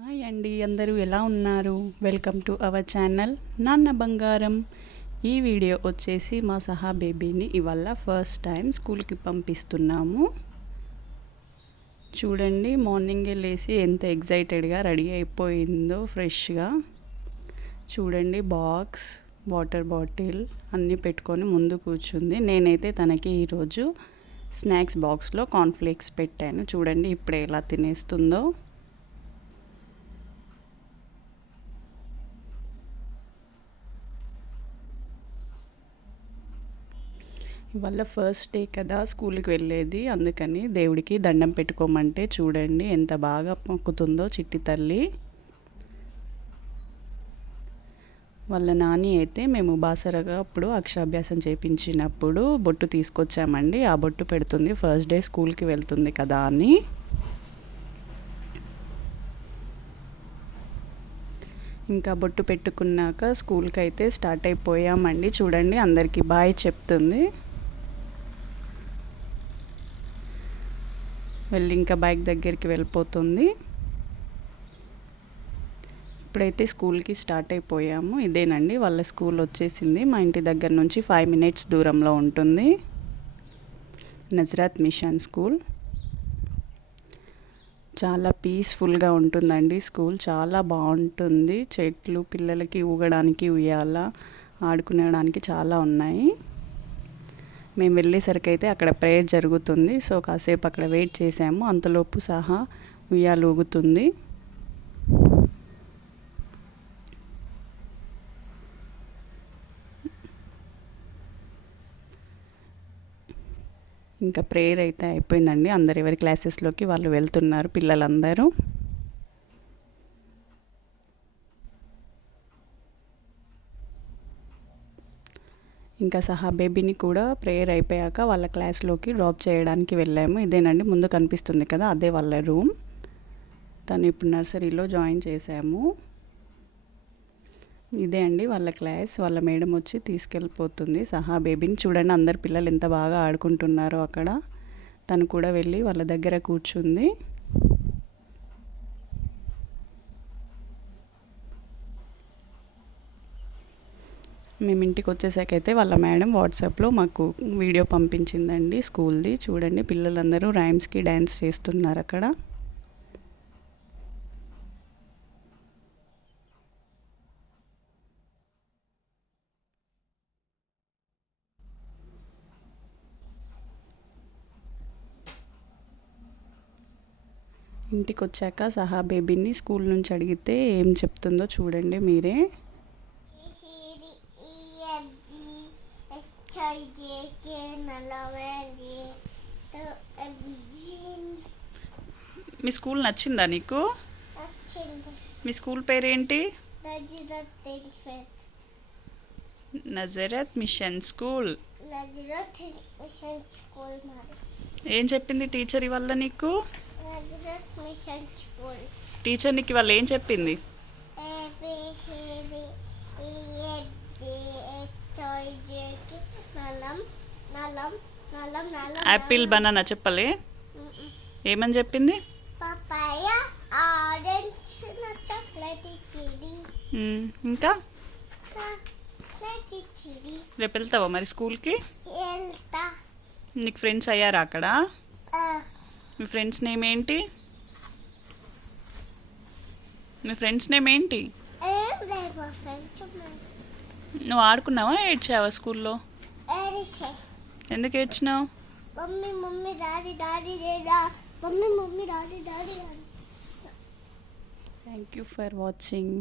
Hi అండి అందరూ ఎలా ఉన్నారు? వెల్కమ్ టు అవర్ ఛానల్ నాన్న బంగారం. ఈ వీడియో వచ్చేసి మా సహా బేబీని ఇవాళ ఫస్ట్ టైం స్కూల్కి పంపిస్తున్నాము. చూడండి మార్నింగే లేచి ఎంత ఎగ్జైటెడ్గా రెడీ అయిపోయిందో ఫ్రెష్గా. చూడండి బాక్స్ వాటర్ బాటిల్ అన్నీ పెట్టుకొని ముందు కూర్చుంది. నేనైతే తనకి ఈరోజు స్నాక్స్ బాక్స్లో కార్న్ఫ్లేక్స్ పెట్టాను. చూడండి ఇప్పుడే ఎలా తినేస్తుందో. వాళ్ళ ఫస్ట్ డే కదా స్కూల్కి వెళ్ళేది. అందుకని దేవుడికి దండం పెట్టుకోమంటే చూడండి ఎంత బాగా మొక్కుతుందో చిట్టి తల్లి. వాళ్ళ నాని అయితే మేము బాసరగా అప్పుడు అక్షరాభ్యాసం చేయించినప్పుడు బొట్టు తీసుకొచ్చామండి. ఆ బొట్టు పెడుతుంది. ఫస్ట్ డే స్కూల్కి వెళ్తుంది కదా అని. ఇంకా బొట్టు పెట్టుకున్నాక స్కూల్కి అయితే స్టార్ట్ అయిపోయామండి. చూడండి అందరికీ బాయ్ చెప్తుంది. వెళ్ళి ఇంకా బైక్ దగ్గరికి వెళ్ళిపోతుంది. ఇప్పుడైతే స్కూల్కి స్టార్ట్ అయిపోయాము. ఇదేనండి వాళ్ళ స్కూల్ వచ్చేసింది. మా ఇంటి దగ్గర నుంచి ఫైవ్ మినిట్స్ దూరంలో ఉంటుంది. Nazareth mission school. చాలా పీస్ఫుల్గా ఉంటుందండి స్కూల్. చాలా బాగుంటుంది. చెట్లు పిల్లలకి ఊగడానికి ఉయ్యాల ఆడుకునేడానికి చాలా ఉన్నాయి. మేము వెళ్ళేసరికి అయితే అక్కడ ప్రేయర్ జరుగుతుంది. సో కాసేపు అక్కడ వెయిట్ చేసాము అంతలోపు సహా ఉయ్యాలు ఊగుతుంది. ఇంకా ప్రేయర్ అయితే అయిపోయిందండి. అందరు ఎవరి క్లాసెస్లోకి వాళ్ళు వెళ్తున్నారు పిల్లలందరూ. ఇంకా సహా బేబీని కూడా ప్రేయర్ అయిపోయాక వాళ్ళ క్లాస్లోకి డ్రాప్ చేయడానికి వెళ్ళాము. ఇదేనండి ముందు కనిపిస్తుంది కదా అదే వాళ్ళ రూమ్. తను ఇప్పుడు నర్సరీలో జాయిన్ చేశాము. ఇదే అండి వాళ్ళ క్లాస్. వాళ్ళ మేడం వచ్చి తీసుకెళ్ళిపోతుంది. సహా బేబీని చూడండి అందరు పిల్లలు ఎంత బాగా ఆడుకుంటున్నారో అక్కడ. తను కూడా వెళ్ళి వాళ్ళ దగ్గర కూర్చుంది. మేము ఇంటికి వచ్చేసాకైతే వాళ్ళ మేడం వాట్సాప్లో మాకు వీడియో పంపించిందండి స్కూల్ది. చూడండి పిల్లలందరూ రైమ్స్కి డ్యాన్స్ చేస్తున్నారు అక్కడ. ఇంటికి వచ్చాక సహా బేబీని స్కూల్ నుంచి అడిగితే ఏం చెప్తుందో చూడండి మీరే. మీ స్కూల్ నచ్చిందా నీకు? మీ స్కూల్ పేరేంటి? Nazareth mission school. ఏం చెప్పింది టీచర్ ఇవల్ల నీకు? టీచర్ నీకు ఇవాళ ఏం చెప్పింది? యాపిల్ బనానా చెప్పలే. ఏమని చెప్పింది? మ్, ఇంకా? రేపు వెళ్తావా మరి స్కూల్కి? నీకు ఫ్రెండ్స్ అయ్యారా అక్కడ? మీ ఫ్రెండ్స్ నేమ్ ఏంటి? మీ ఫ్రెండ్స్ నేమ్ ఏంటి. నువ్వు ఆడుకున్నావా ఏడ్చావా స్కూల్లో. ఎందుకు ఏడ్చినావు? మమ్మీ మమ్మీ డాడీ డాడీ లేదా mummy mummy daddy daddy thank you for watching